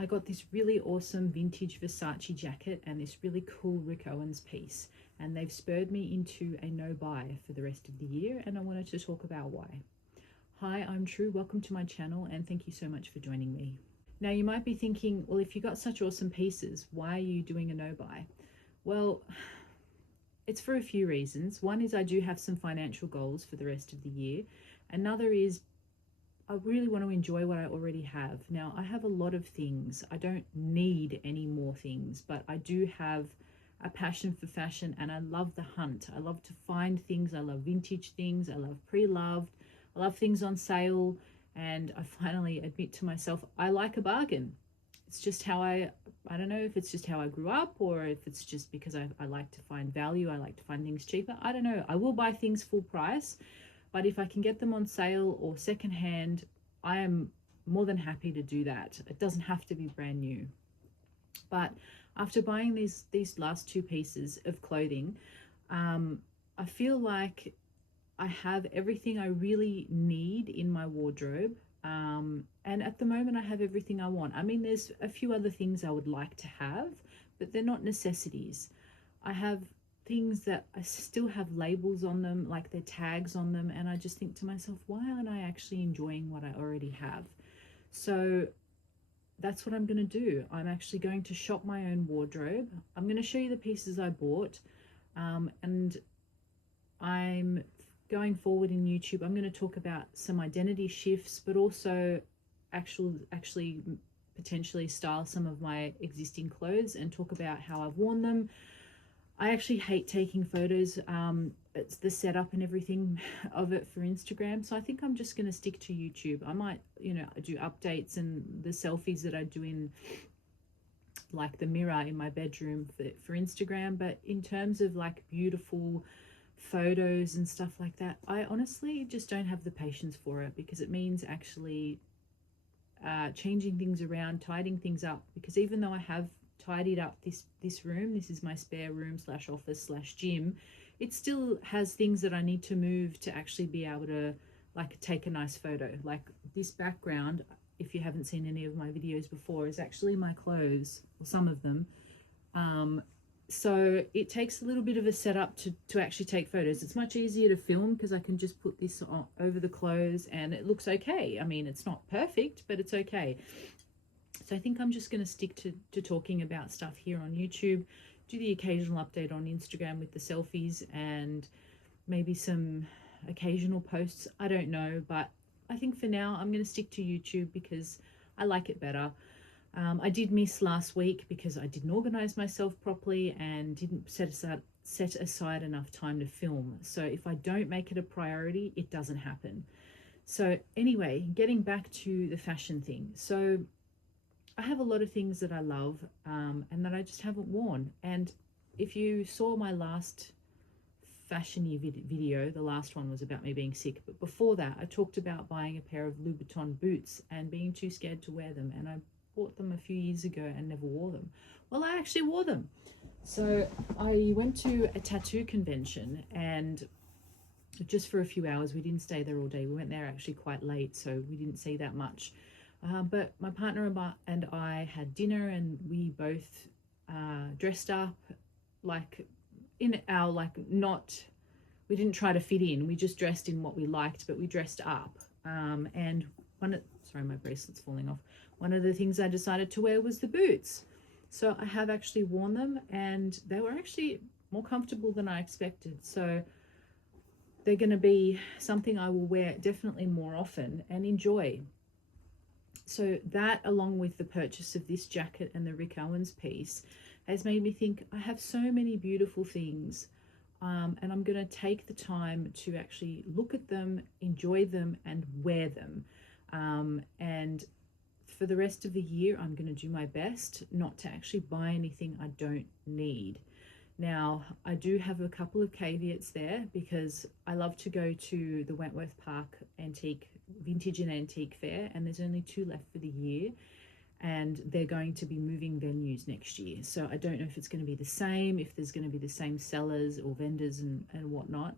I got this really awesome vintage Versace jacket and this really cool Rick Owens piece, and they've spurred me into a no buy for the rest of the year, and I wanted to talk about why. Hi, I'm True. Welcome to my channel, and thank you so much for joining me. Now, you might be thinking, well, if you got such awesome pieces, why are you doing a no buy? Well, it's for a few reasons. One is I do have some financial goals for the rest of the year. Another is I really want to enjoy what I already have. Now, I have a lot of things. I don't need any more things, but I do have a passion for fashion, and I love the hunt. I love to find things. I love vintage things. I love pre-loved. I love things on sale. And I finally admit to myself, I like a bargain. It's just how I don't know if it's just how I grew up, or if it's just because I like to find value. I like to find things cheaper. I don't know. I will buy things full price, but if I can get them on sale or secondhand, I am more than happy to do that. It doesn't have to be brand new. But after buying these last two pieces of clothing, I feel like I have everything I really need in my wardrobe. And at the moment, I have everything I want. I mean, there's a few other things I would like to have, but they're not necessities. I have things that I still have labels on them, like they're tags on them, and I just think to myself, why aren't I actually enjoying what I already have? So that's what I'm going to do. I'm actually going to shop my own wardrobe. I'm going to show you the pieces I bought, and I'm going forward in YouTube, I'm going to talk about some identity shifts, but also actually potentially style some of my existing clothes and talk about how I've worn them. I actually hate taking photos. It's the setup and everything of it for Instagram. So I think I'm just going to stick to YouTube. I might, do updates and the selfies that I do in like the mirror in my bedroom for Instagram. But in terms of like beautiful photos and stuff like that, I honestly just don't have the patience for it, because it means actually changing things around, tidying things up. Because even though I have tidied up this room, this is my spare room slash office slash gym, it still has things that I need to move to actually be able to like take a nice photo. Like this background, if you haven't seen any of my videos before, is actually my clothes, or some of them. So it takes a little bit of a setup to actually take photos. It's much easier to film because I can just put this on, over the clothes, and it looks okay. I mean, it's not perfect, but it's okay. So I think I'm just going to stick to talking about stuff here on YouTube, do the occasional update on Instagram with the selfies, and maybe some occasional posts. I don't know, but I think for now I'm going to stick to YouTube because I like it better. I did miss last week because I didn't organize myself properly and didn't set aside enough time to film. So if I don't make it a priority, it doesn't happen. So anyway, getting back to the fashion thing. So I have a lot of things that I love and that I just haven't worn. And if you saw my last fashion-y video, the last one was about me being sick, but before that I talked about buying a pair of Louboutin boots and being too scared to wear them, and I bought them a few years ago and never wore them. Well, I actually wore them. So I went to a tattoo convention, and just for a few hours, we didn't stay there all day. We went there actually quite late, so we didn't see that much. But my partner and I had dinner, and we both dressed up like in our we didn't try to fit in. We just dressed in what we liked, but we dressed up. And sorry, my bracelet's falling off. One of the things I decided to wear was the boots. So I have actually worn them, and they were actually more comfortable than I expected. So they're going to be something I will wear definitely more often and enjoy. So that, along with the purchase of this jacket and the Rick Owens piece, has made me think I have so many beautiful things, and I'm going to take the time to actually look at them, enjoy them, and wear them. And for the rest of the year, I'm going to do my best not to actually buy anything I don't need. Now, I do have a couple of caveats there, because I love to go to the Wentworth Park Vintage and Antique Fair, and there's only 2 left for the year, and they're going to be moving venues next year. So I don't know if it's going to be the same, if there's going to be the same sellers or vendors and whatnot.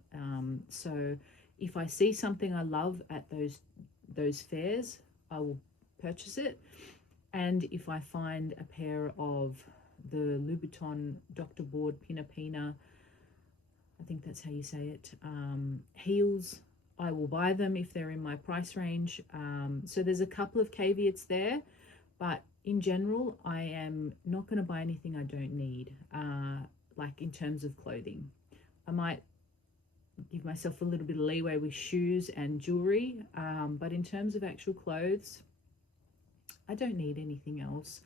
So if I see something I love at those fairs, I will purchase it. And if I find a pair of the Louboutin Dr. Board Pina Pina, I think that's how you say it, heels, I will buy them if they're in my price range. So there's a couple of caveats there, but in general, I am not going to buy anything I don't need, like in terms of clothing. I might give myself a little bit of leeway with shoes and jewelry, but in terms of actual clothes, I don't need anything else.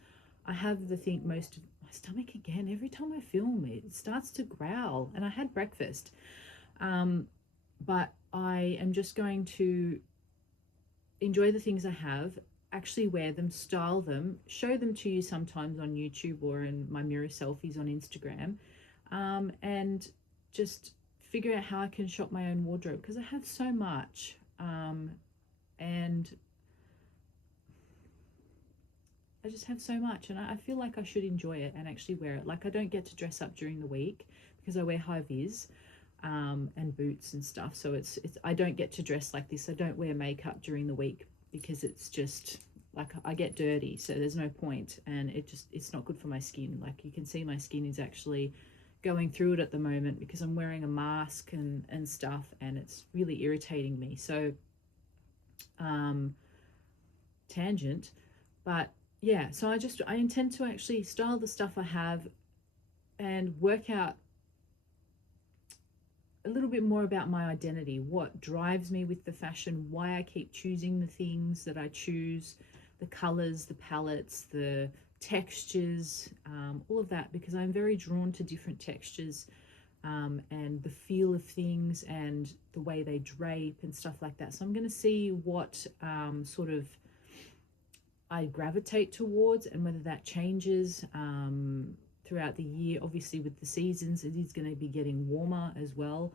I have the thing, most of my stomach again, every time I film it starts to growl, and I had breakfast. But I am just going to enjoy the things I have, actually wear them, style them, show them to you sometimes on YouTube or in my mirror selfies on Instagram, and just figure out how I can shop my own wardrobe, because I have so much, and I just have so much, and I feel like I should enjoy it and actually wear it. Like, I don't get to dress up during the week because I wear high vis and boots and stuff, so it's I don't get to dress like this. I don't wear makeup during the week because it's just like I get dirty, so there's no point, and it's not good for my skin. Like, you can see my skin is actually going through it at the moment because I'm wearing a mask and stuff, and it's really irritating me. So tangent, but yeah, so I intend to actually style the stuff I have and work out a little bit more about my identity, what drives me with the fashion, why I keep choosing the things that I choose, the colors, the palettes, the textures, all of that, because I'm very drawn to different textures, and the feel of things and the way they drape and stuff like that. So I'm going to see what sort of I gravitate towards, and whether that changes throughout the year. Obviously, with the seasons, it is going to be getting warmer as well.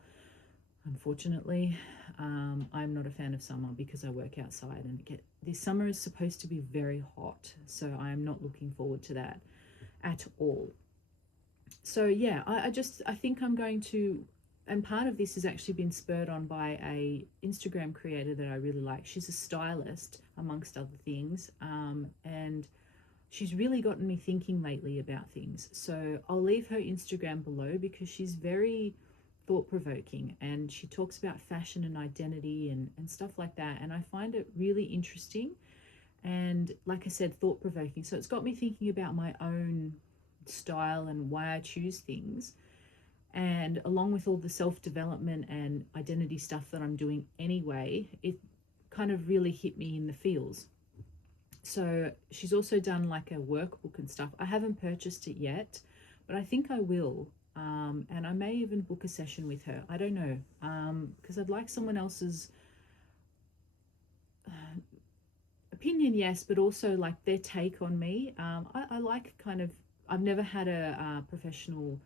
Unfortunately, I'm not a fan of summer because I work outside, and this summer is supposed to be very hot, so I am not looking forward to that at all. So yeah, I think I'm going to, and part of this has actually been spurred on by a Instagram creator that I really like. She's a stylist amongst other things, and she's really gotten me thinking lately about things. So I'll leave her Instagram below because she's very thought-provoking, and she talks about fashion and identity and stuff like that, and I find it really interesting and, like I said, thought-provoking. So it's got me thinking about my own style and why I choose things, and along with all the self-development and identity stuff that I'm doing anyway, it kind of really hit me in the feels. So she's also done like a workbook and stuff. I haven't purchased it yet, but I think I will. And I may even book a session with her. I don't know, because I'd like someone else's opinion, yes, but also like their take on me. I like kind of, I've never had a professional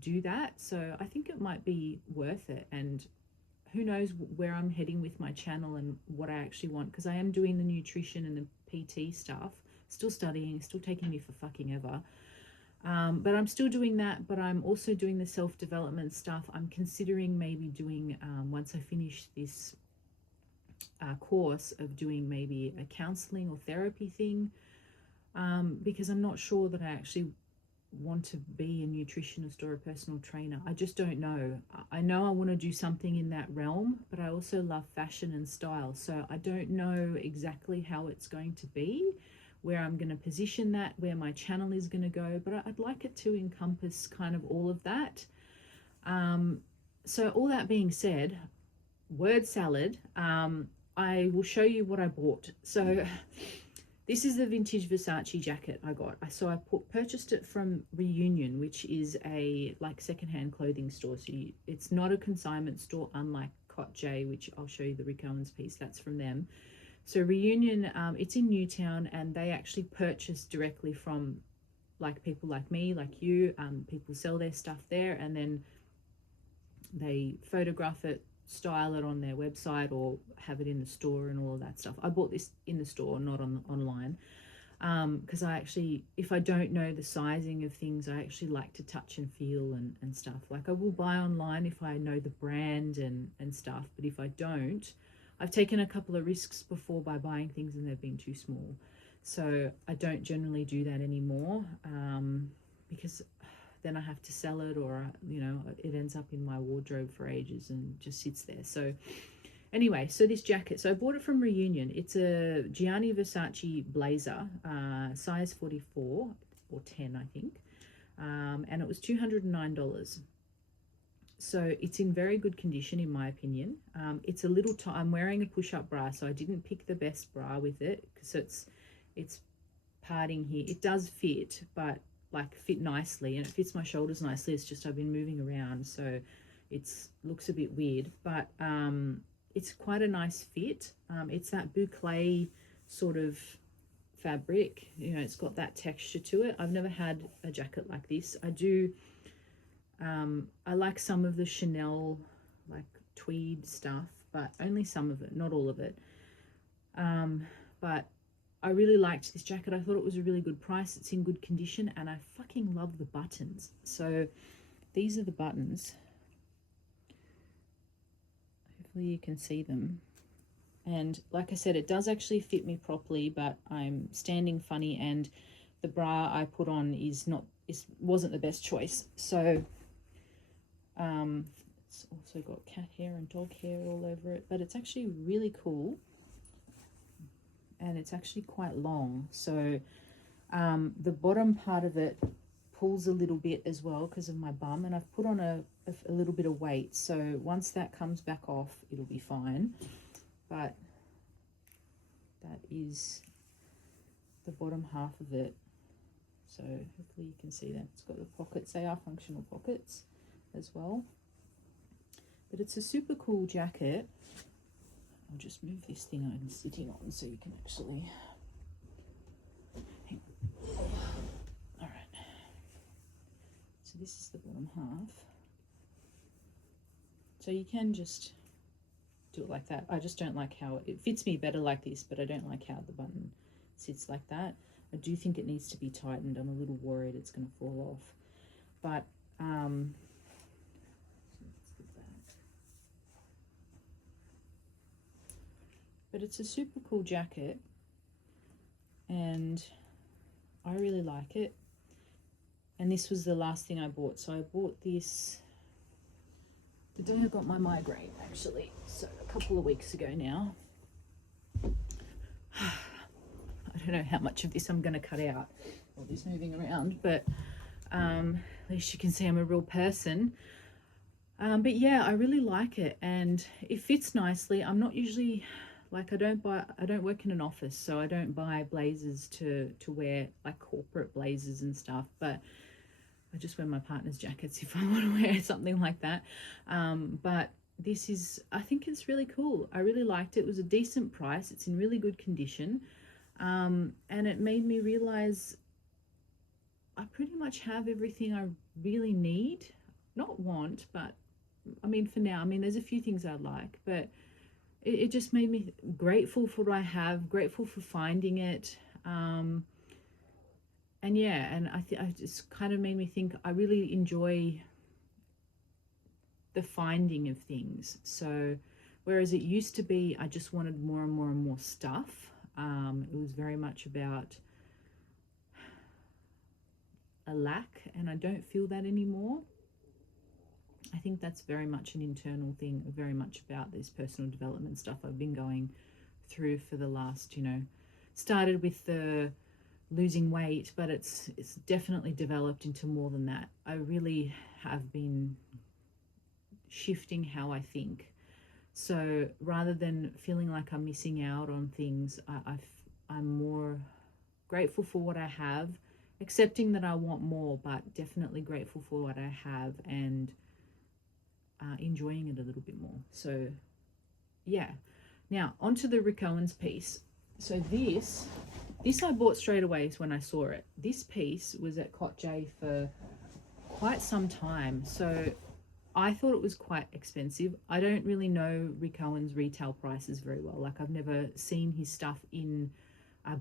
do that, so I think it might be worth it. And who knows where I'm heading with my channel and what I actually want, because I am doing the nutrition and the PT stuff, still studying, still taking me for fucking ever. But I'm still doing that, but I'm also doing the self-development stuff. I'm considering maybe doing, once I finish this course, of doing maybe a counseling or therapy thing, because I'm not sure that I actually want to be a nutritionist or a personal trainer. I just don't know. I know I want to do something in that realm, but I also love fashion and style, so I don't know exactly how it's going to be, where I'm going to position that, where my channel is going to go, but I'd like it to encompass kind of all of that. So all that being said, word salad, I will show you what I bought. So this is the vintage Versace jacket I got. So I purchased it from Reunion, which is a like secondhand clothing store. So it's not a consignment store, unlike Kot-J, which I'll show you the Rick Owens piece. That's from them. So Reunion, it's in Newtown, and they actually purchase directly from like people like me, like you. People sell their stuff there, and then they photograph it, style it on their website, or have it in the store and all of that stuff. I bought this in the store, not online, because I actually, if I don't know the sizing of things, I actually like to touch and feel and stuff. Like, I will buy online if I know the brand and stuff, but if I don't, I've taken a couple of risks before by buying things and they've been too small. So I don't generally do that anymore, because then I have to sell it, or you know, it ends up in my wardrobe for ages and just sits there. So anyway, so this jacket, so I bought it from Reunion. It's a Gianni Versace blazer, size 44 or 10, I think, and it was $209. So it's in very good condition, in my opinion. It's a little tight. I'm wearing a push-up bra, so I didn't pick the best bra with it, because it's parting here. It does fit, but like fit nicely, and it fits my shoulders nicely. It's just I've been moving around, so it's looks a bit weird, but it's quite a nice fit. It's that boucle sort of fabric, you know, it's got that texture to it. I've never had a jacket like this. I like some of the Chanel like tweed stuff, but only some of it, not all of it. But I really liked this jacket. I thought it was a really good price. It's in good condition, and I fucking love the buttons. So these are the buttons. Hopefully you can see them. And like I said, it does actually fit me properly, but I'm standing funny, and the bra I put on wasn't the best choice. So it's also got cat hair and dog hair all over it, but it's actually really cool, and it's actually quite long. So the bottom part of it pulls a little bit as well because of my bum, and I've put on a little bit of weight, so once that comes back off, it'll be fine. But that is the bottom half of it. So hopefully you can see that. It's got the pockets. They are functional pockets as well. But it's a super cool jacket. I'll just move this thing I'm sitting on so you can actually... All right. So this is the bottom half. So you can just do it like that. I just don't like how it fits me better like this, but I don't like how the button sits like that. I do think it needs to be tightened. I'm a little worried it's going to fall off. But it's a super cool jacket, and I really like it. And this was the last thing I bought. So I bought this the day I got my migraine, actually. So a couple of weeks ago now. I don't know how much of this I'm going to cut out, all this moving around, but at least you can see I'm a real person. But yeah, I really like it, and it fits nicely. I'm not usually, like, I don't work in an office, so I don't buy blazers to wear, like corporate blazers and stuff, but I just wear my partner's jackets if I want to wear something like that. But this is, I think it's really cool. I really liked it. It was a decent price. It's in really good condition. And it made me realize I pretty much have everything I really need. Not want, but I mean, for now, I mean, there's a few things I like, but it just made me grateful for what I have, grateful for finding it. And yeah, and I just kind of made me think I really enjoy the finding of things. So whereas it used to be I just wanted more and more and more stuff, it was very much about a lack, and I don't feel that anymore. I think that's very much an internal thing, very much about this personal development stuff I've been going through for the last, you know, started with the losing weight, but it's definitely developed into more than that. I really have been shifting how I think. So rather than feeling like I'm missing out on things, I'm more grateful for what I have, accepting that I want more, but definitely grateful for what I have, and enjoying it a little bit more. So yeah, now onto the Rick Owens piece. So this I bought straight away when I saw it. This piece was at Kot-J for quite some time, so I thought it was quite expensive. I don't really know Rick Owens' retail prices very well. Like, I've never seen his stuff in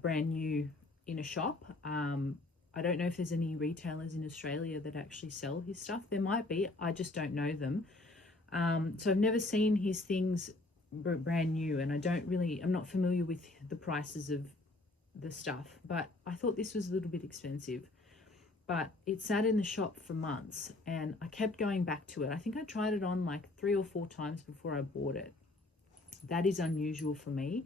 brand new in a shop. I don't know if there's any retailers in Australia that actually sell his stuff. There might be, I just don't know them. So I've never seen his things brand new, and I'm not familiar with the prices of the stuff, but I thought this was a little bit expensive. But it sat in the shop for months and I kept going back to it. I think I tried it on like 3 or 4 times before I bought it. That is unusual for me.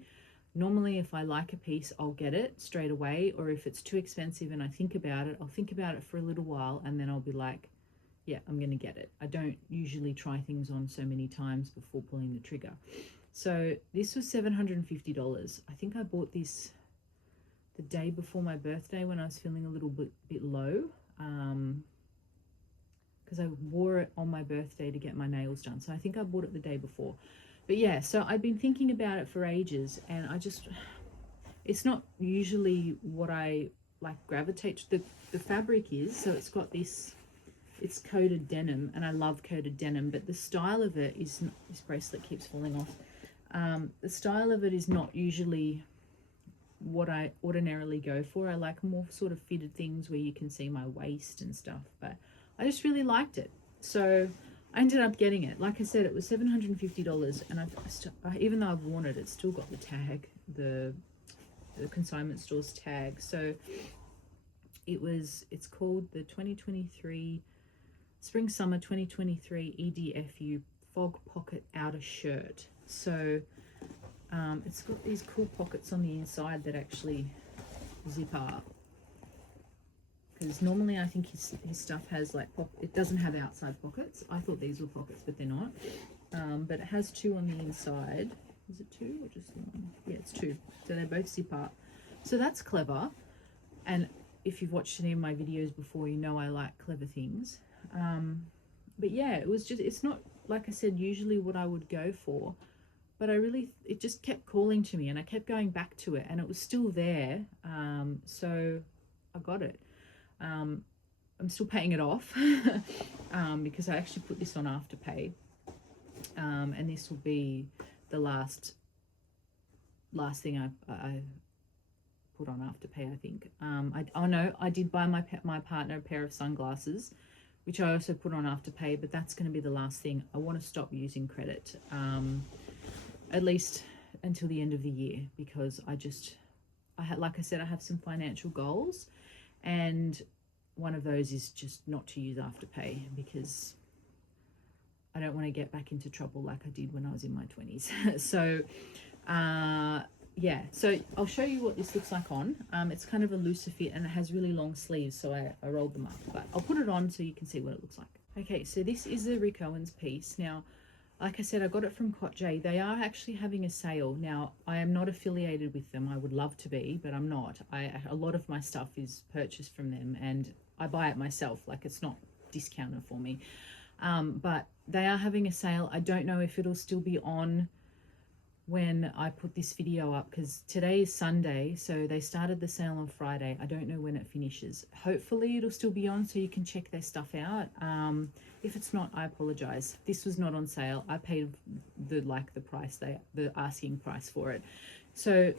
Normally, if I like a piece, I'll get it straight away, or if it's too expensive and I think about it, I'll think about it for a little while and then I'll be like, yeah, I'm going to get it. I don't usually try things on so many times before pulling the trigger. So this was $750. I think I bought this the day before my birthday when I was feeling a little bit low, because I wore it on my birthday to get my nails done. So I think I bought it the day before. But yeah, so I've been thinking about it for ages, and it's not usually what I like gravitate to. The fabric is, so it's got this, it's coated denim, and I love coated denim, but the style of it is not, this bracelet keeps falling off. The style of it is not usually what I ordinarily go for. I like more sort of fitted things where you can see my waist and stuff, but I just really liked it. So I ended up getting it. Like I said, it was $750, and even though I've worn it, it's still got the tag, the consignment store's tag. So it's called the 2023 Spring Summer 2023 EDFU Fog Pocket Outer Shirt. So it's got these cool pockets on the inside that actually zip up. Because normally I think his stuff has like, it doesn't have outside pockets. I thought these were pockets, but they're not. But it has 2 on the inside. Is it 2 or just 1? Yeah, it's 2. So they both zip up. So that's clever. And if you've watched any of my videos before, you know I like clever things. But yeah, it's not, like I said, usually what I would go for. But it just kept calling to me, and I kept going back to it, and it was still there. So I got it. I'm still paying it off because I actually put this on Afterpay, and this will be the last thing I put on Afterpay, I think. I did buy my partner a pair of sunglasses, which I also put on Afterpay, but that's going to be the last thing. I want to stop using credit, at least until the end of the year, because like I said, I have some financial goals, and one of those is just not to use Afterpay, because I don't want to get back into trouble like I did when I was in my 20s. So yeah, so I'll show you what this looks like on. It's kind of a looser fit, and it has really long sleeves, so I rolled them up, but I'll put it on so you can see what it looks like. Okay, so this is the Rick Owens piece. Now, like I said, I got it from Kot-J. They are actually having a sale. Now, I am not affiliated with them. I would love to be, but I'm not. A lot of my stuff is purchased from them, and I buy it myself. Like, it's not discounted for me. But they are having a sale. I don't know if it'll still be on when I put this video up, because today is Sunday, so they started the sale on Friday. I don't know when it finishes. Hopefully it'll still be on so you can check their stuff out. If it's not, I apologize. This was not on sale. I paid the asking price for it. So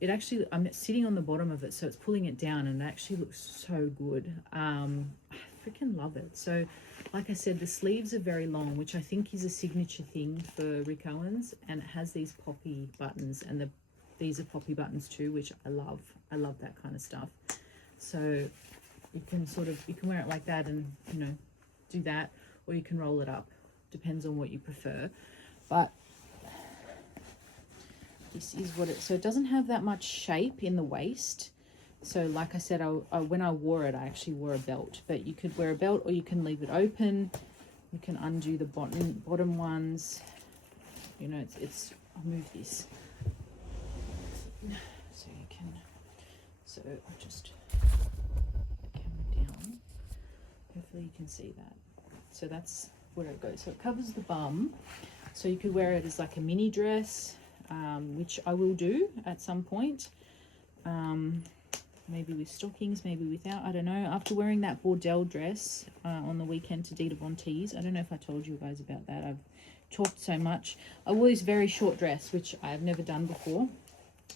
it actually, I'm sitting on the bottom of it, so it's pulling it down, and it actually looks so good. I freaking love it. So like I said, the sleeves are very long, which I think is a signature thing for Rick Owens, and it has these poppy buttons, and these are poppy buttons too, which I love. I love that kind of stuff. So you can wear it like that and, do that, or you can roll it up. Depends on what you prefer. But this is so it doesn't have that much shape in the waist. So like I said, when I wore it, I actually wore a belt, but you could wear a belt or you can leave it open. You can undo the bottom ones. I'll move this. So I'll just put the camera down. Hopefully you can see that. So that's where it goes. So it covers the bum. So you could wear it as like a mini dress, which I will do at some point. Maybe with stockings, maybe without, I don't know. After wearing that Bordel dress on the weekend to Dita Von Tees, I don't know if I told you guys about that. I've talked so much. I wore this very short dress, which I've never done before.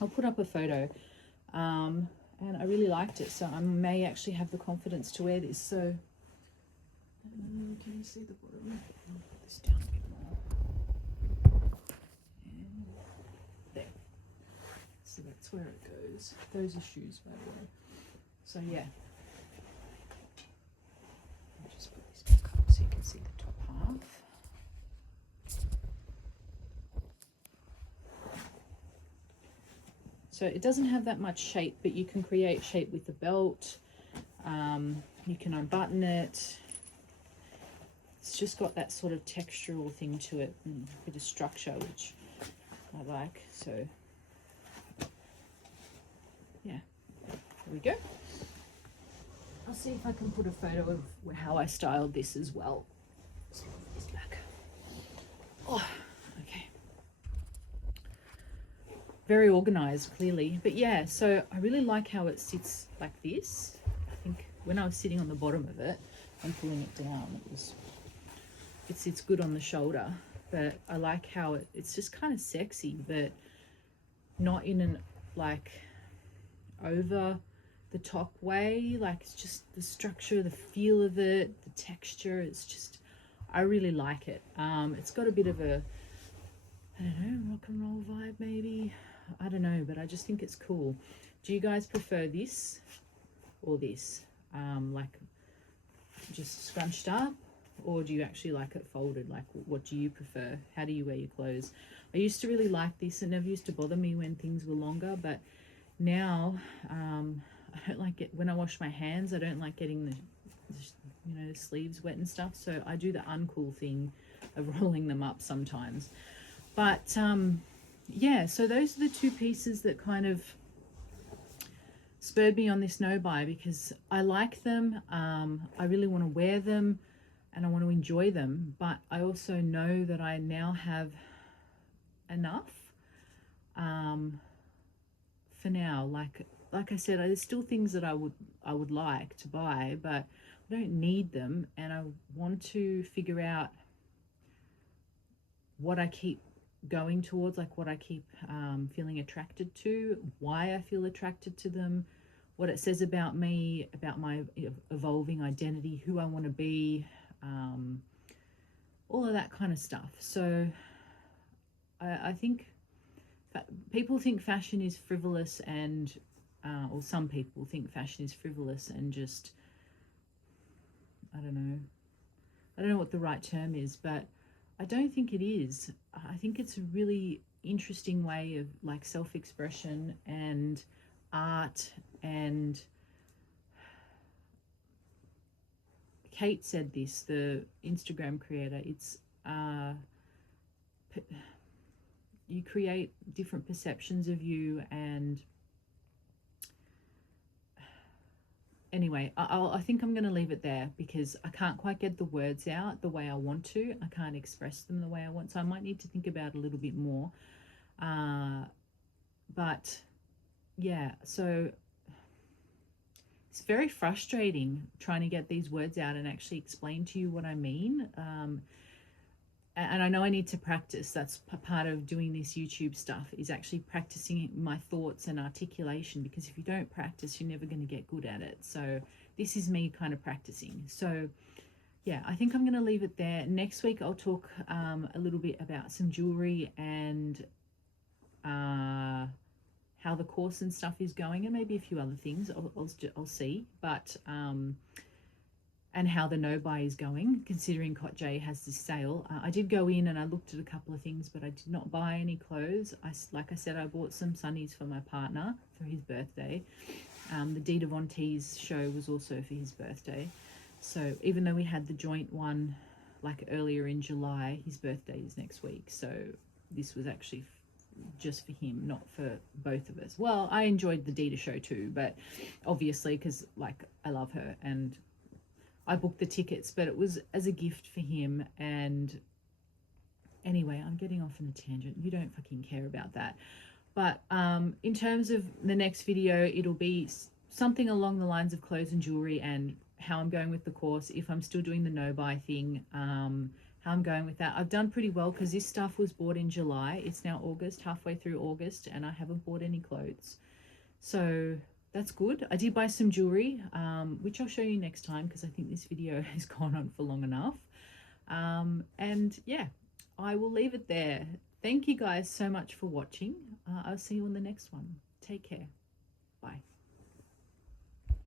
I'll put up a photo. And I really liked it, so I may actually have the confidence to wear this. So, can you see the bottom? I'll put this down a bit more. And there. So So that's where it goes. Those are shoes, by the way. So yeah. I'll just put this back up so you can see the top half. So it doesn't have that much shape, but you can create shape with the belt. You can unbutton it. It's just got that sort of textural thing to it and a bit of structure, which I like. So yeah, there we go. I'll see if I can put a photo of how I styled this as well. Let's move this back. Oh, okay. Very organized, clearly. But yeah, so I really like how it sits like this. I think when I was sitting on the bottom of it and pulling it down, it sits good on the shoulder. But I like how it's just kind of sexy, but not in an like over the top way. Like, it's just the structure, the feel of it, the texture. It's just, I really like it. It's got a bit of a, I don't know, rock and roll vibe maybe. I don't know, but I just think it's cool. Do you guys prefer this or this? Like just scrunched up, or do you actually like it folded? Like, what do you prefer? How do you wear your clothes? I used to really like this. It never used to bother me when things were longer, but now I don't like it when I wash my hands. I don't like getting the you know, the sleeves wet and stuff, so I do the uncool thing of rolling them up sometimes. But yeah, so those are the two pieces that kind of spurred me on this no buy, because I like them. I really want to wear them and I want to enjoy them, but I also know that I now have enough for now. Like I said, there's still things that I would like to buy, but I don't need them, and I want to figure out what I keep going towards, like what I keep feeling attracted to, why I feel attracted to them, what it says about me, about my evolving identity, who I want to be, all of that kind of stuff. So I think people think fashion is frivolous, and or some people think fashion is frivolous and just, I don't know what the right term is, but I don't think it is. I think it's a really interesting way of like self-expression and art. And Kate said this, the Instagram creator, it's you create different perceptions of you. And anyway, I think I'm going to leave it there, because I can't quite get the words out the way I want to. I can't express them the way I want, so I might need to think about it a little bit more. But yeah, so it's very frustrating trying to get these words out and actually explain to you what I mean. And I know I need to practice. That's part of doing this YouTube stuff, is actually practicing my thoughts and articulation, because if you don't practice, you're never going to get good at it. So this is me kind of practicing. So yeah, I think I'm going to leave it there. Next week I'll talk a little bit about some jewelry and how the course and stuff is going, and maybe a few other things. I'll see. But and how the no buy is going, considering Kot-J has this sale. I did go in and I looked at a couple of things, but I did not buy any clothes. Like I said, I bought some sunnies for my partner for his birthday. The Dita Von Teese show was also for his birthday. So even though we had the joint one like earlier in July, his birthday is next week. So this was actually just for him, not for both of us. Well, I enjoyed the Dita show too, but obviously because like I love her and I booked the tickets, but it was as a gift for him. And anyway, I'm getting off on a tangent. You don't fucking care about that. But in terms of the next video, it'll be something along the lines of clothes and jewelry, and how I'm going with the course, if I'm still doing the no buy thing, how I'm going with that. I've done pretty well, because this stuff was bought in July. It's now August, halfway through August, and I haven't bought any clothes. So that's good. I did buy some jewelry, which I'll show you next time, because I think this video has gone on for long enough. And yeah, I will leave it there. Thank you guys so much for watching. I'll see you on the next one. Take care. Bye.